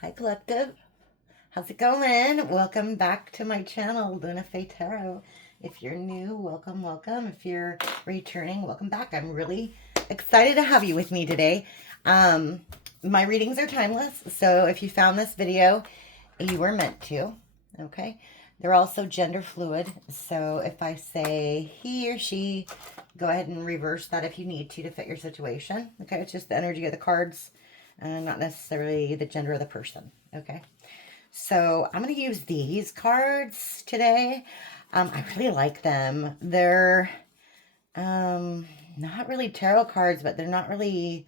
Hi, Collective. How's it going? Welcome back to my channel, LunaFae Tarot. If you're new, welcome, welcome. If you're returning, welcome back. I'm really excited to have you with me today. My readings are timeless, so if you found this video, you were meant to, okay? They're also gender fluid, so if I say he or she, go ahead and reverse that if you need to fit your situation, okay? It's just the energy of the cards, not necessarily the gender of the person, okay? So I'm going to use these cards today. I really like them. They're not really tarot cards, but they're not really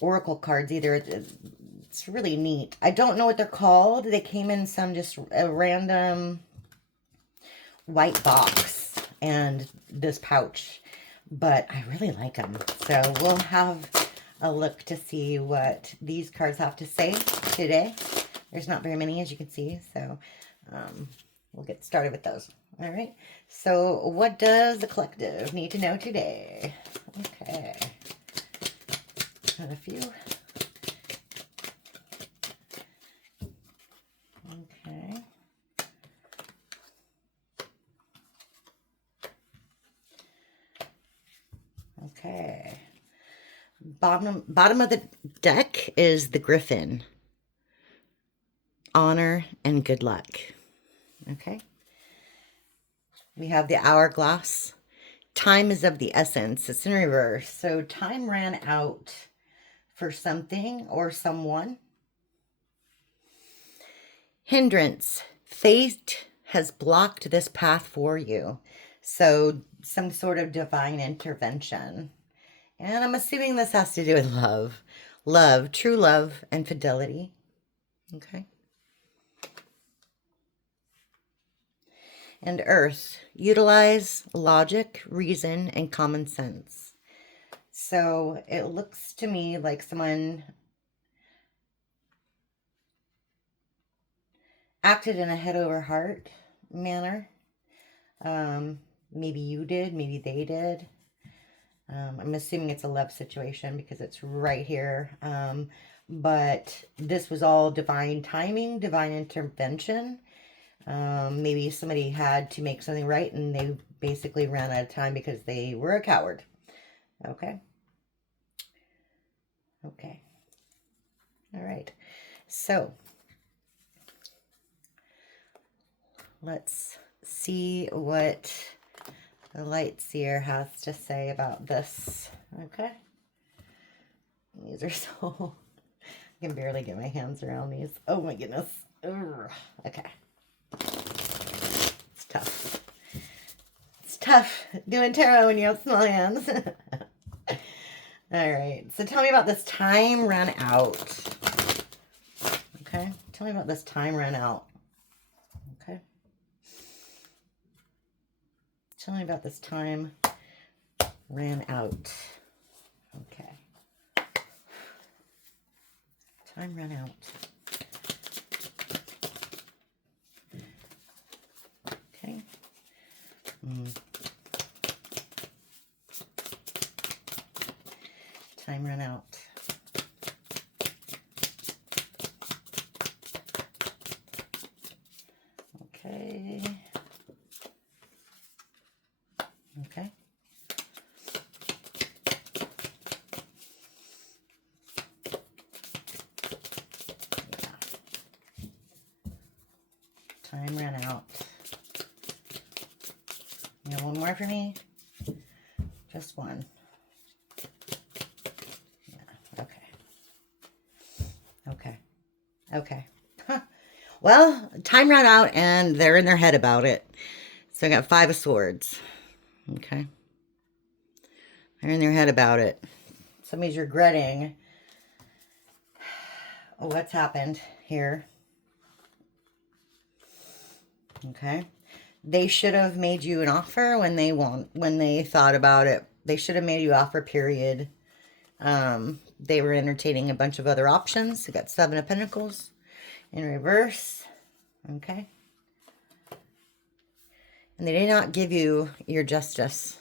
oracle cards either. It's really neat. I don't know what they're called. They came in some just a random white box and this pouch, but I really like them. So we'll have a look to see what these cards have to say today. There's not very many, as you can see, so we'll get started with those. All right, so what does the collective need to know today? Okay, got a few. Okay. Okay. Bottom of the deck is the Griffin. Honor and good luck. Okay. We have the hourglass. Time is of the essence. It's in reverse. So time ran out for something or someone. Hindrance. Fate has blocked this path for you. So some sort of divine intervention. And I'm assuming this has to do with love. Love, true love and fidelity. Okay. And earth, utilize logic, reason, and common sense. So it looks to me like someone acted in a head over heart manner. Maybe you did, maybe they did. I'm assuming it's a love situation because it's right here. But this was all divine timing, divine intervention. Maybe somebody had to make something right and they basically ran out of time because they were a coward. Okay. Okay. All right. So let's see what the light seer has to say about this. Okay. These are so, I can barely get my hands around these. Oh my goodness. Ugh. Okay. It's tough. It's tough doing tarot when you have small hands. All right. So tell me about this time ran out. Okay. Tell me about this time ran out. Okay. Tell me about this time ran out. Okay. Time ran out. Okay. Time ran out. Okay. Okay. Yeah. Time ran out. You have one more for me? Just one. Yeah. Okay. Okay. Okay. Huh. Well, time ran out and they're in their head about it. So I got 5 of swords. Okay. They're in their head about it. Somebody's regretting what's happened here. Okay. They should have made you an offer when they thought about it. They should have made you an offer, period. They were entertaining a bunch of other options. You got 7 of Pentacles in reverse. Okay. And they did not give you your justice.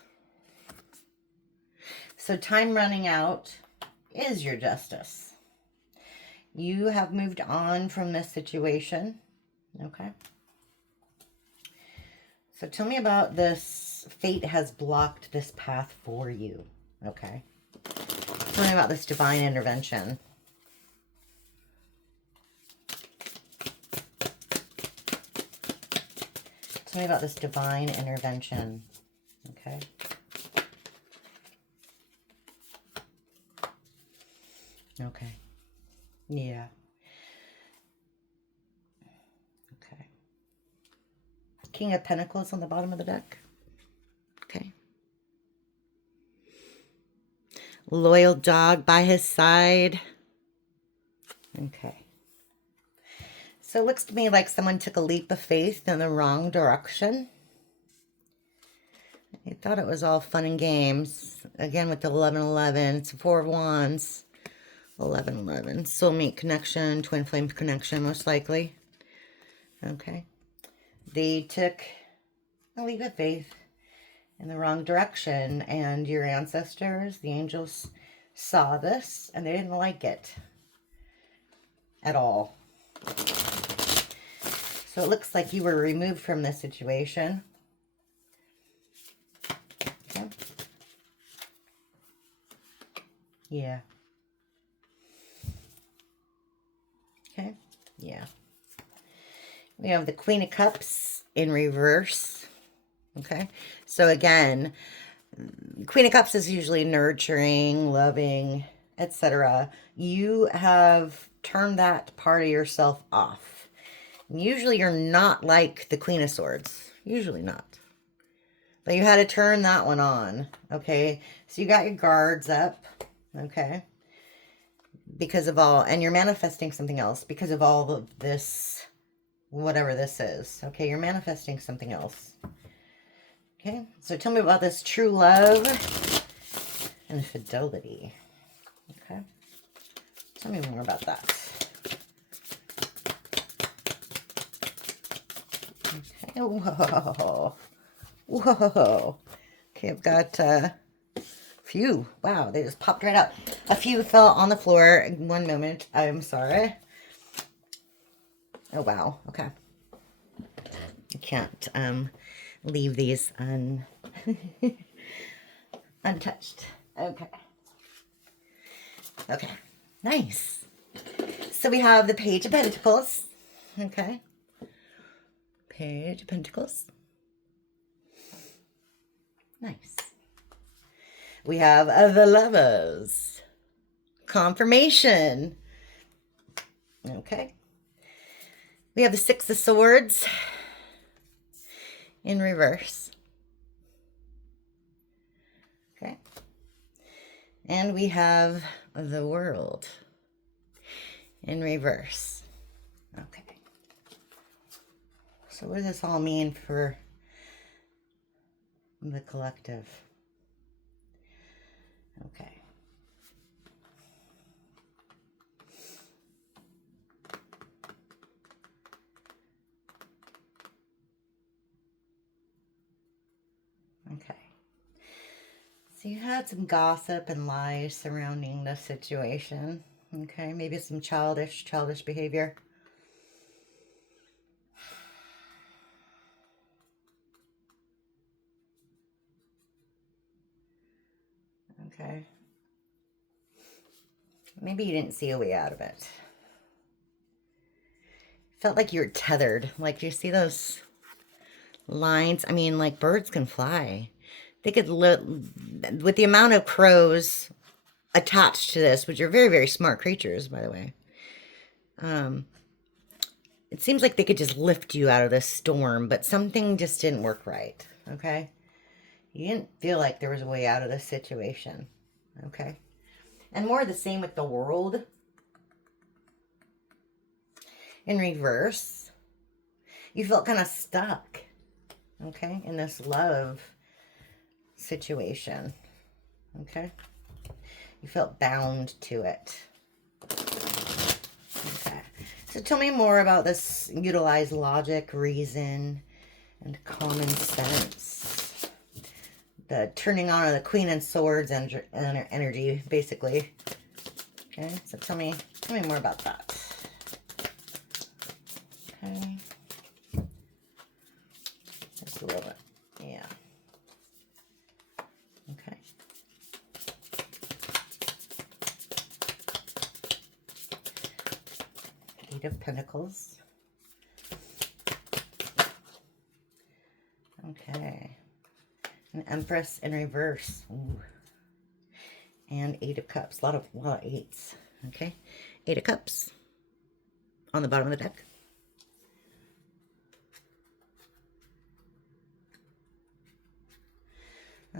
So time running out is your justice. You have moved on from this situation. Okay. So tell me about this. Fate has blocked this path for you. Okay. Tell me about this divine intervention. Tell me about this divine intervention. Okay. Okay. Yeah. Okay. King of Pentacles on the bottom of the deck. Okay. Loyal dog by his side. Okay. So it looks to me like someone took a leap of faith in the wrong direction. They thought it was all fun and games. Again with the 1111. It's a 4 of Wands. 1111. Soulmate connection. Twin flame connection most likely. Okay. They took a leap of faith in the wrong direction, and your ancestors, the angels, saw this and they didn't like it at all. So it looks like you were removed from this situation. Okay. Yeah. Okay. Yeah. We have the Queen of Cups in reverse. Okay. So again, Queen of Cups is usually nurturing, loving, etc. You have turned that part of yourself off. Usually you're not like the Queen of Swords. Usually not. But you had to turn that one on. Okay. So you got your guards up. Okay. Because of all, and you're manifesting something else because of all of this, whatever this is. Okay. You're manifesting something else. Okay, so tell me about this true love and fidelity. Okay, tell me more about that. Okay, whoa, whoa. Okay, I've got a few. Wow, they just popped right out. A few fell on the floor. 1 moment, I'm sorry. Oh, wow, okay. I can't, leave these untouched. Okay. Okay. Nice. So we have the Page of Pentacles. Okay. Page of Pentacles. Nice. We have the Lovers. Confirmation. Okay. We have the Six of Swords in reverse. Okay. And we have the World in reverse. Okay. So what does this all mean for the collective? Okay. Okay. So you had some gossip and lies surrounding the situation. Okay, maybe some childish behavior. Okay. Maybe you didn't see a way out of it. Felt like you were tethered. Like, do you see those lines? I mean, like birds can fly. They could with the amount of crows attached to this, which are very, very smart creatures, by the way. It seems like they could just lift you out of this storm, but something just didn't work right. Okay. You didn't feel like there was a way out of this situation. Okay. And more the same with the World. In reverse, you felt kind of stuck. Okay. In this love situation. Okay. You felt bound to it. Okay. So tell me more about this. Utilize logic, reason, and common sense. The turning on of the Queen and Swords energy, basically. Okay. So tell me more about that. Okay. Just a little bit. Yeah. Okay. Eight of Pentacles. Okay. An Empress in reverse. Ooh. And Eight of Cups. A lot of eights. Okay. Eight of Cups on the bottom of the deck.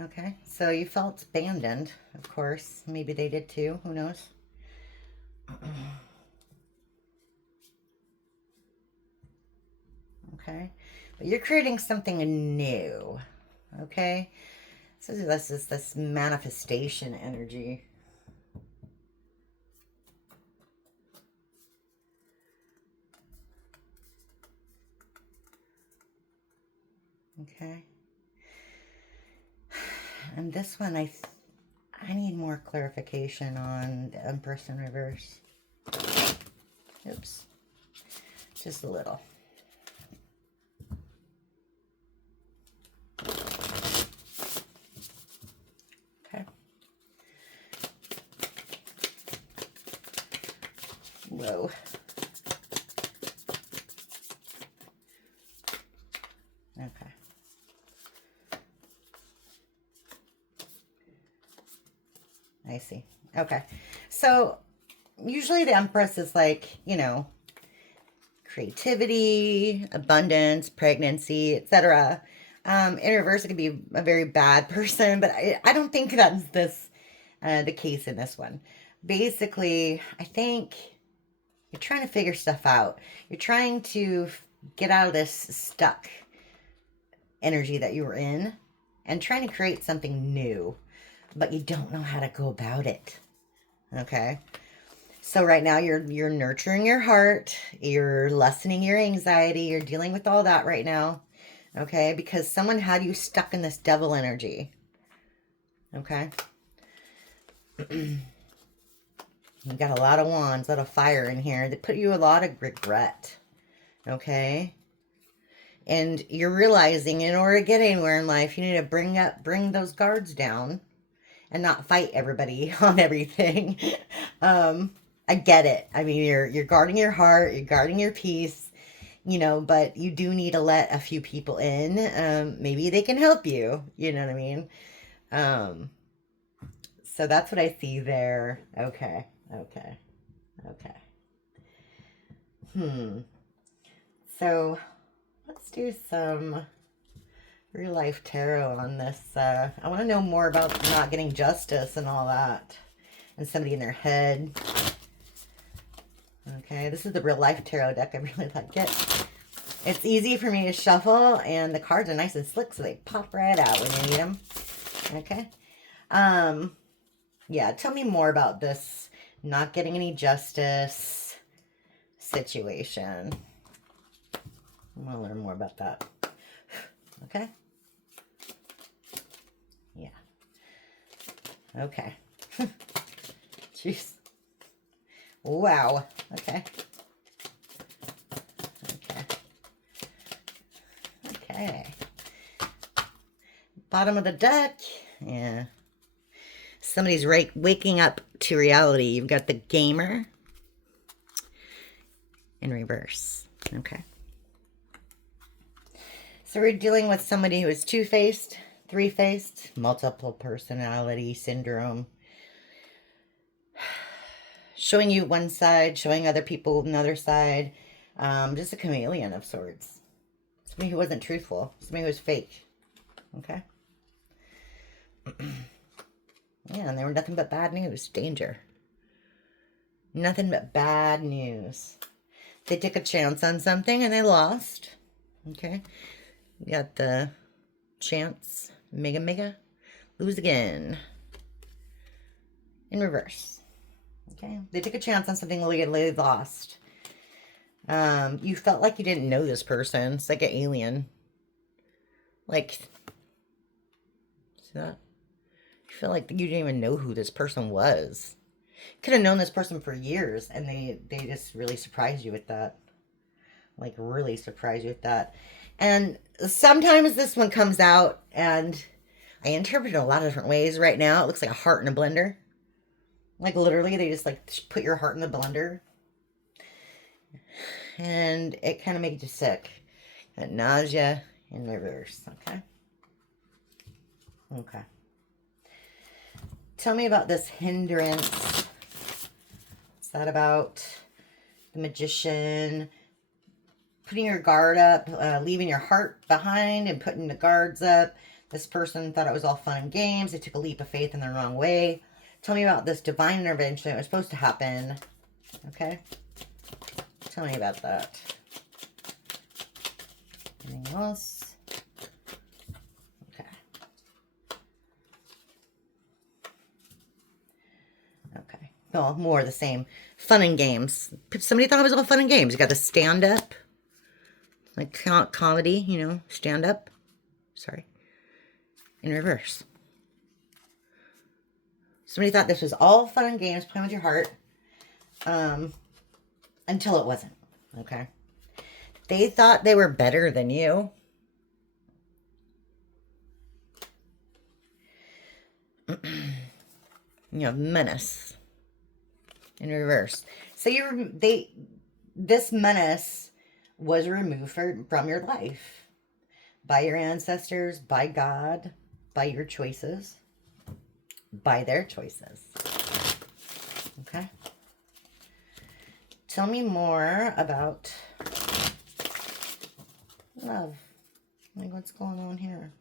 Okay. So you felt abandoned, of course. Maybe they did too. Who knows? Okay. But you're creating something new. Okay. So this is this manifestation energy. Okay. And this one, I need more clarification on the Empress in reverse. Oops. Just a little. Okay. Whoa. Okay. I see. Okay. So usually the Empress is like, you know, creativity, abundance, pregnancy, etc. In reverse, it could be a very bad person, but I don't think that's the case in this one. Basically, I think you're trying to figure stuff out. You're trying to get out of this stuck energy that you were in and trying to create something new, but you don't know how to go about it. Okay? So right now you're nurturing your heart, you're lessening your anxiety, you're dealing with all that right now. Okay? Because someone had you stuck in this devil energy. Okay? You got a lot of wands, a lot of fire in here. They put you a lot of regret. Okay? And you're realizing in order to get anywhere in life, you need to bring those guards down and not fight everybody on everything. I get it. I mean, you're guarding your heart, you're guarding your peace, you know, but you do need to let a few people in. Maybe they can help you, you know what I mean? So that's what I see there. Okay. Okay. Okay. So let's do some real life tarot on this. I want to know more about not getting justice and all that. And somebody in their head. Okay, this is the real life tarot deck. I really like it. It's easy for me to shuffle, and the cards are nice and slick, so they pop right out when you need them. Okay. Yeah, tell me more about this not getting any justice situation. I want to learn more about that. Okay. Yeah. Okay. Jeez. Wow. Okay. Okay. Okay. Bottom of the deck. Yeah. Somebody's waking up to reality. You've got the gamer in reverse. Okay. So we're dealing with somebody who is two-faced, three-faced, multiple personality syndrome. Showing you one side, showing other people another side. Just a chameleon of sorts. Somebody who wasn't truthful. Somebody who was fake. Okay? Yeah, and they were nothing but bad news. Danger. Nothing but bad news. They took a chance on something and they lost. Okay? You got the chance. Mega. Lose again. In reverse. Okay? They took a chance on something they lost. You felt like you didn't know this person. It's like an alien. Like, see that? You feel like you didn't even know who this person was. Could have known this person for years, and they just really surprised you with that. Like, really surprise you with that. And sometimes this one comes out, and I interpret it a lot of different ways. Right now, it looks like a heart in a blender. Like, literally, they just, like, put your heart in the blender. And it kind of makes you sick. And nausea in reverse, okay? Okay. Tell me about this hindrance. What's that about? The Magician. Putting your guard up, leaving your heart behind and putting the guards up. This person thought it was all fun and games. They took a leap of faith in the wrong way. Tell me about this divine intervention that was supposed to happen. Okay? Tell me about that. Anything else? Okay. Okay. Well, more of the same. Fun and games. Somebody thought it was all fun and games. You got the stand-up. Like comedy, you know, stand-up. Sorry. In reverse. Somebody thought this was all fun and games, playing with your heart. Until it wasn't. Okay? They thought they were better than you. You have menace. In reverse. So this menace was removed from your life. By your ancestors, by God, by your choices, by their choices. Okay? Tell me more about love. Like, what's going on here?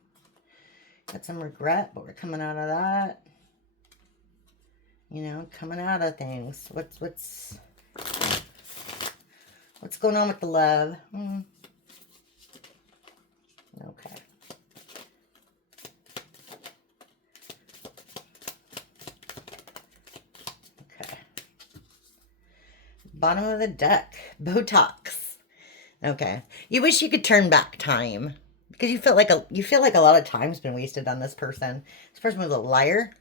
Got some regret, but we're coming out of that. You know, coming out of things. What's going on with the love? Okay. Okay. Bottom of the deck. Botox. Okay. You wish you could turn back time. Because you feel like a lot of time's been wasted on this person. This person was a liar.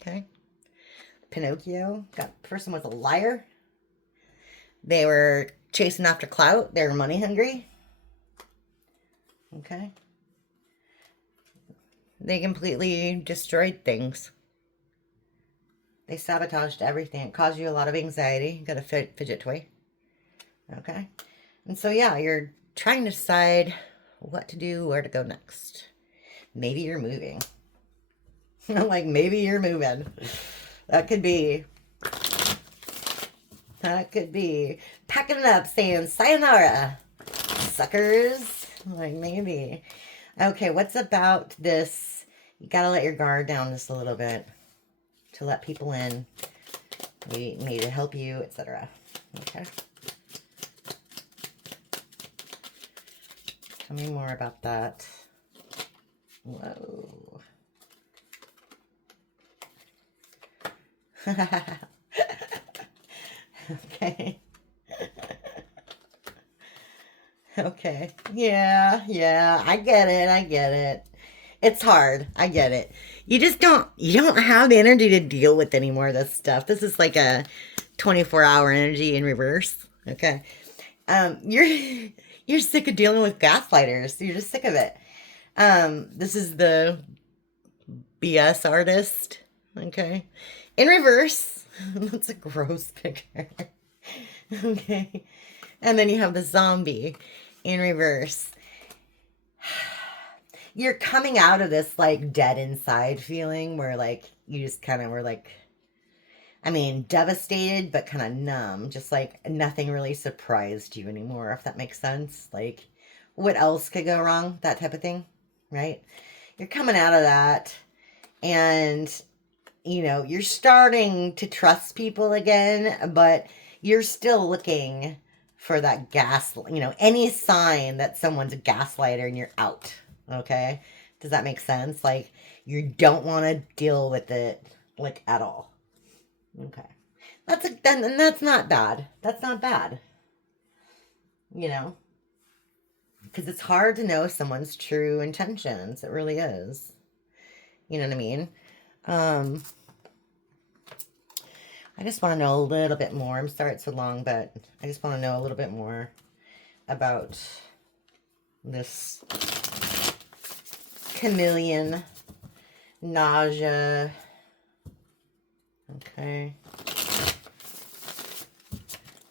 Okay. Pinocchio. Got person was a liar. They were chasing after clout. They were money hungry. Okay. They completely destroyed things. They sabotaged everything. It caused you a lot of anxiety. You got a fidget toy. Okay. And so, yeah, you're trying to decide what to do, where to go next. Maybe you're moving. Like, maybe you're moving. That could be. That could be. Packing it up, saying, sayonara, suckers. Like, maybe. Okay, what's about this? You gotta let your guard down just a little bit to let people in. We need to help you, etc. Okay. Tell me more about that. Whoa. Okay. Okay. Yeah. I get it. It's hard. I get it. You don't have the energy to deal with any more of this stuff. This is like a 24-hour energy in reverse. Okay. You're sick of dealing with gaslighters. You're just sick of it. This is the BS artist. Okay. In reverse. That's a gross picture. Okay. And then you have the zombie in reverse. You're coming out of this, like, dead inside feeling where, like, you just kind of were, like, I mean, devastated, but kind of numb. Just, like, nothing really surprised you anymore, if that makes sense. Like, what else could go wrong? That type of thing, right? You're coming out of that, and, you know, you're starting to trust people again, but you're still looking for that any sign that someone's a gaslighter and you're out. Okay? Does that make sense? Like, you don't want to deal with it, like, at all. Okay. That's not bad. That's not bad. You know? Because it's hard to know someone's true intentions. It really is. You know what I mean? I just want to know a little bit more. I'm sorry it's so long, but I just want to know a little bit more about this chameleon nausea. Okay.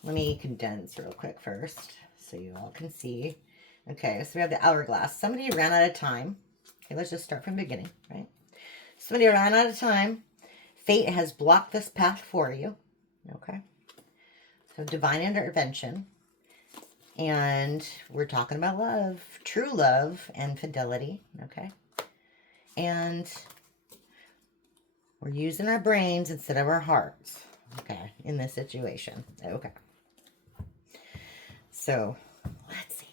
Let me condense real quick first so you all can see. Okay, so we have the hourglass. Somebody ran out of time. Okay, let's just start from the beginning, right? Somebody ran out of time. Fate has blocked this path for you. Okay. So divine intervention. And we're talking about love, true love and fidelity. Okay. And we're using our brains instead of our hearts. Okay. In this situation. Okay. So let's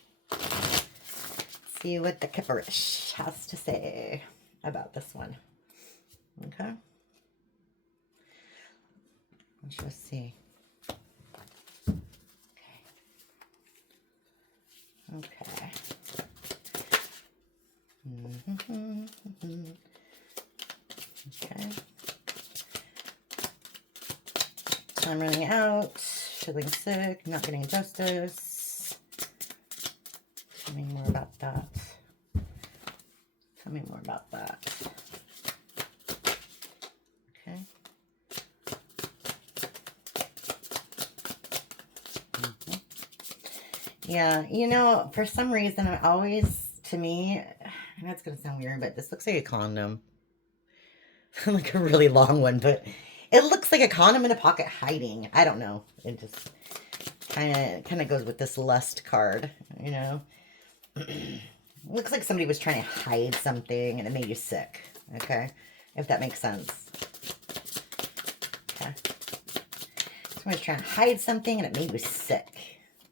see what the Kipperish has to say about this one. Okay. Let's just see. Okay. Okay. I'm running out. Feeling sick. Not getting justice. Tell me more about that. Tell me more about that. Okay. Yeah, you know, for some reason, I always, to me, I know it's going to sound weird, but this looks like a condom. Like a really long one, but it looks like a condom in a pocket hiding. I don't know. It just kind of goes with this lust card, you know. Looks like somebody was trying to hide something and it made you sick, okay? If that makes sense. Okay. Somebody's trying to hide something and it made you sick.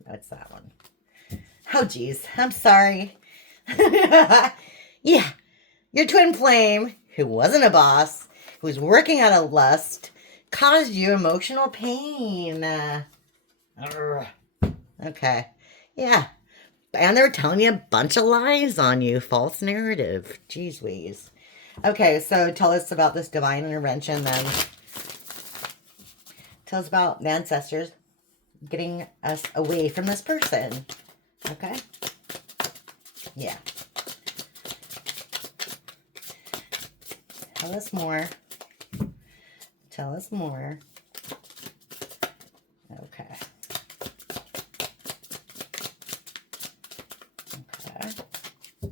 That's that one. Oh, geez. I'm sorry. Yeah. Your twin flame, who wasn't a boss, who was working out of lust, caused you emotional pain. Okay. Yeah. And they were telling you a bunch of lies on you. False narrative. Jeez Louise. Okay, so tell us about this divine intervention then. Tell us about the ancestors getting us away from this person. Okay? Yeah. Tell us more. Tell us more. Okay. Okay. I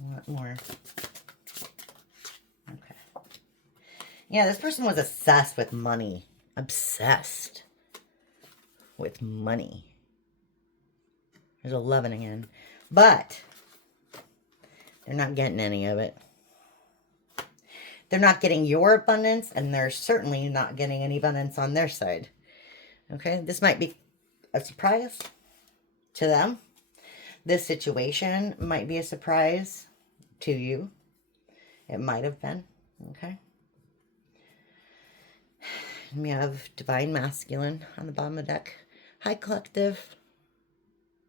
want more. Okay. Yeah, this person was obsessed with money. Obsessed with money. There's 11 again. But they're not getting any of it. They're not getting your abundance, and they're certainly not getting any abundance on their side. Okay? This might be a surprise to them. This situation might be a surprise to you. It might have been. Okay? And we have Divine Masculine on the bottom of the deck. Hi, Collective.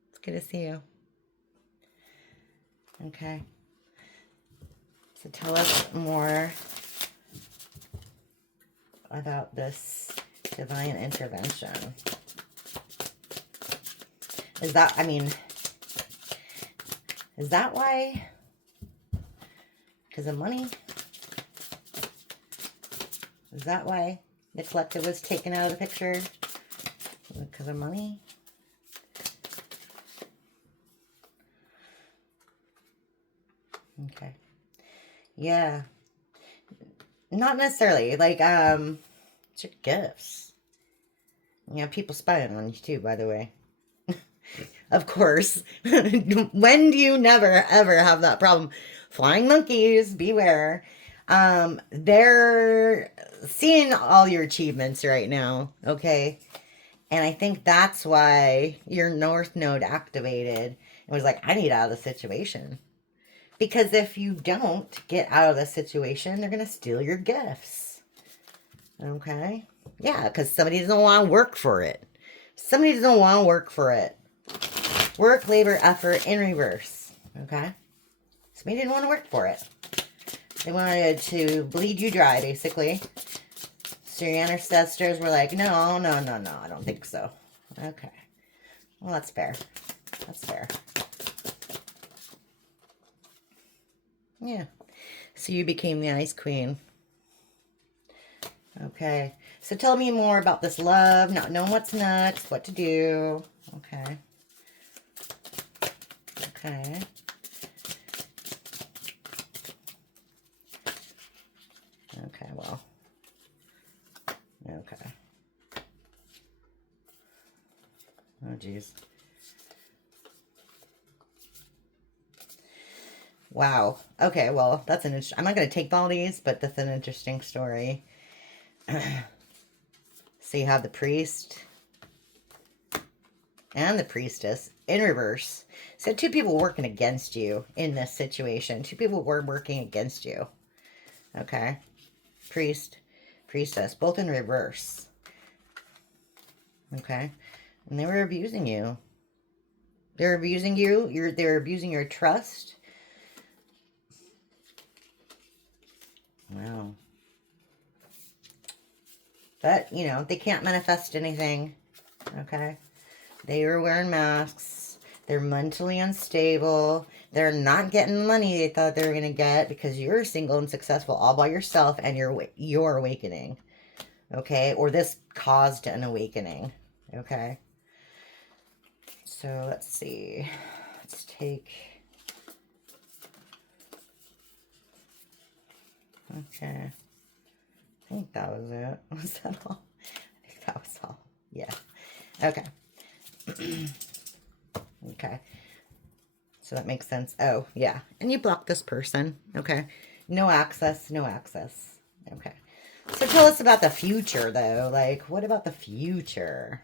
It's good to see you. Okay. So tell us more about this divine intervention. Is that, I mean, is that why? Because of money? Is that why the collective was taken out of the picture? Because of money? Okay. Yeah. Not necessarily. Like, it's your gifts. You know, people spying on you too, by the way. Of course. When do you never, ever have that problem? Flying monkeys, beware. They're seeing all your achievements right now, okay? And I think that's why your North Node activated and was like, I need out of the situation. Because if you don't get out of the situation, they're going to steal your gifts. Okay? Yeah, because somebody doesn't want to work for it. Somebody doesn't want to work for it. Work, labor, effort in reverse. Okay? Somebody didn't want to work for it. They wanted to bleed you dry, basically. So your ancestors were like, no, no, no, no, I don't think so. Okay. Well, that's fair. That's fair. Yeah. So you became the Ice Queen. Okay. So tell me more about this love, not knowing what's next, what to do. Okay. Okay. Okay, well. Okay. Oh, geez. Wow. Okay, well, that's an interesting... I'm not going to take all these, but that's an interesting story. So you have the priest and the priestess in reverse. So two people working against you in this situation. Two people were working against you. Okay. Priest, priestess, both in reverse. Okay. And they were abusing you. They're abusing you. They're abusing your trust. Wow. But, you know, they can't manifest anything. Okay. They were wearing masks. They're mentally unstable. They're not getting the money they thought they were going to get because you're single and successful all by yourself and you're awakening. Okay. Or this caused an awakening. Okay. So let's see. Let's take... Okay. I think that was it. Was that all? I think that was all. Yeah. Okay. Okay. So that makes sense. Oh, yeah. And you block this person. Okay. No access. No access. Okay. So tell us about the future, though. Like, what about the future?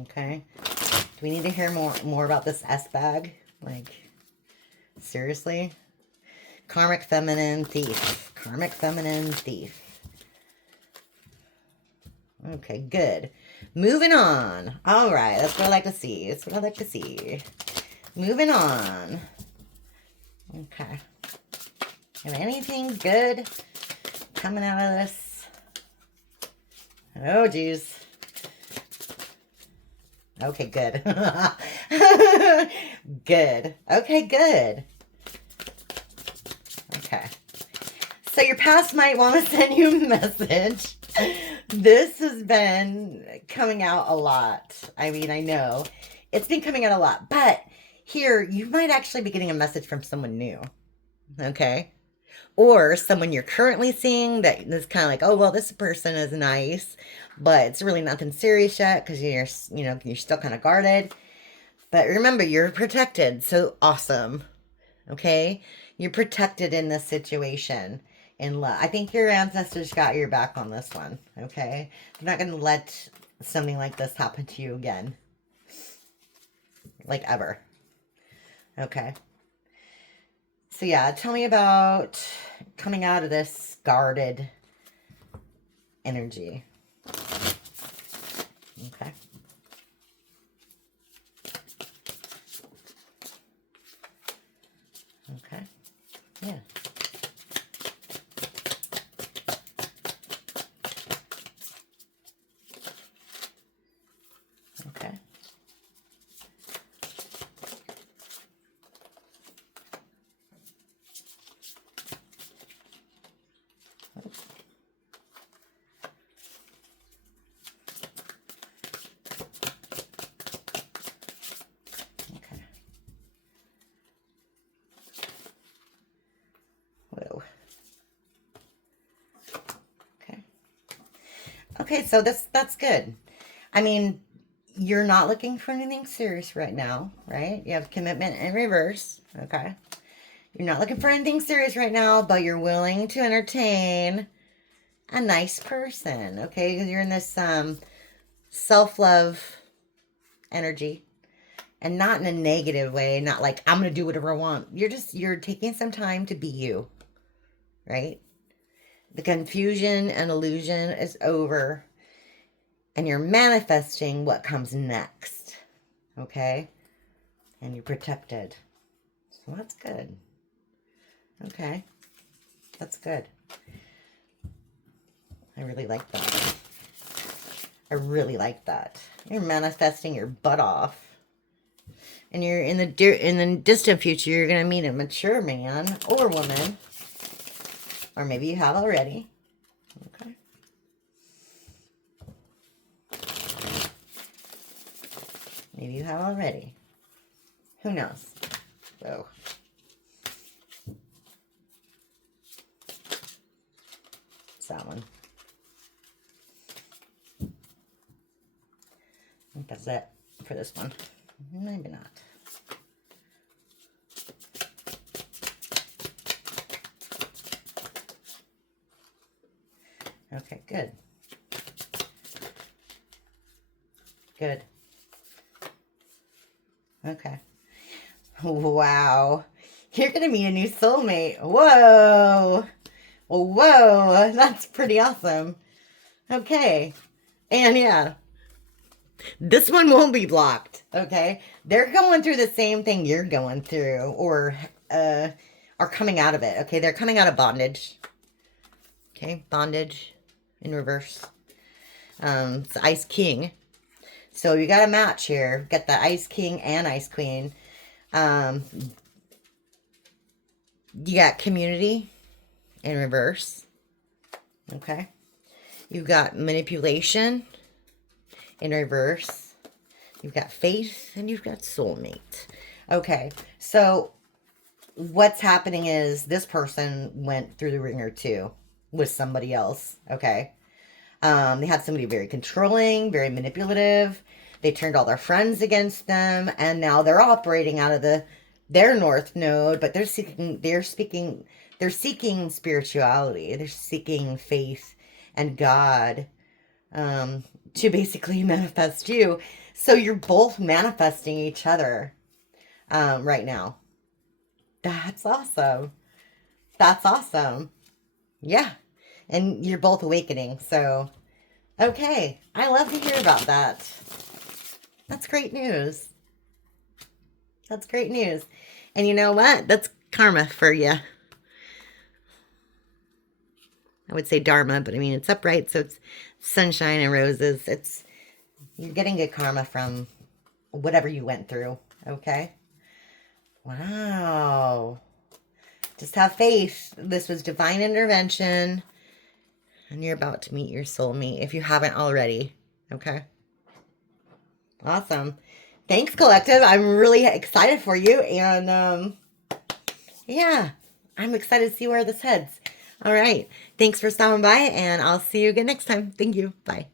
Okay. Do we need to hear more about this S-bag? Like, seriously? Karmic feminine thief. Karmic feminine thief. Okay, good. Moving on. All right, that's what I like to see. That's what I like to see. Moving on. Okay. Have anything good coming out of this? Oh, geez. Okay, good. Good. Okay, good. Okay. So your past might want to send you a message. This has been coming out a lot. I mean, I know. It's been coming out a lot. But here, you might actually be getting a message from someone new. Okay? Or someone you're currently seeing that is kind of like, oh, well, this person is nice, but it's really nothing serious yet because you're still kind of guarded. But remember, you're protected. So awesome. Okay? You're protected in this situation. And I think your ancestors got your back on this one. Okay? They're not going to let something like this happen to you again. Like ever. Okay? So yeah, tell me about coming out of this guarded energy. Okay. Okay. Yeah. Okay. Whoa. Okay. Okay, so that's good. I mean, you're not looking for anything serious right now, right? You have commitment in reverse, okay? You're not looking for anything serious right now, but you're willing to entertain a nice person, okay? Because you're in this self-love energy. And not in a negative way, not like, I'm going to do whatever I want. You're taking some time to be you, right? The confusion and illusion is over. And you're manifesting what comes next, okay? And you're protected. So that's good. Okay. That's good. I really like that. I really like that. You're manifesting your butt off. And you're in the distant future, you're going to meet a mature man or woman. Or maybe you have already. Okay. Maybe you have already. Who knows? So. It's that one. I think that's it for this one. Maybe not. Okay, good. Good. Okay. Wow. You're going to meet a new soulmate. Whoa. Whoa. That's pretty awesome. Okay. And yeah, this one won't be blocked. Okay. They're going through the same thing you're going through, or are coming out of it. Okay. They're coming out of bondage. Okay. Bondage in reverse. It's the Ice King. So you got a match here. Got the Ice King and Ice Queen. You got community in reverse. Okay. You've got manipulation in reverse. You've got faith and you've got soulmate. Okay. So what's happening is this person went through the ringer too with somebody else. Okay. They had somebody very controlling, very manipulative. They turned all their friends against them, and now they're operating out of their north node, but they're seeking spirituality. They're seeking faith and God to basically manifest you. So you're both manifesting each other right now. That's awesome. That's awesome. Yeah. And you're both awakening. So, okay. I love to hear about that. That's great news. That's great news. And you know what? That's karma for you. I would say dharma, but I mean, it's upright, so it's sunshine and roses. You're getting good karma from whatever you went through, okay? Wow. Just have faith. This was divine intervention, and you're about to meet your soulmate if you haven't already, okay? Awesome. Thanks, Collective. I'm really excited for you, and yeah, I'm excited to see where this heads. All right. Thanks for stopping by, and I'll see you again next time. Thank you. Bye.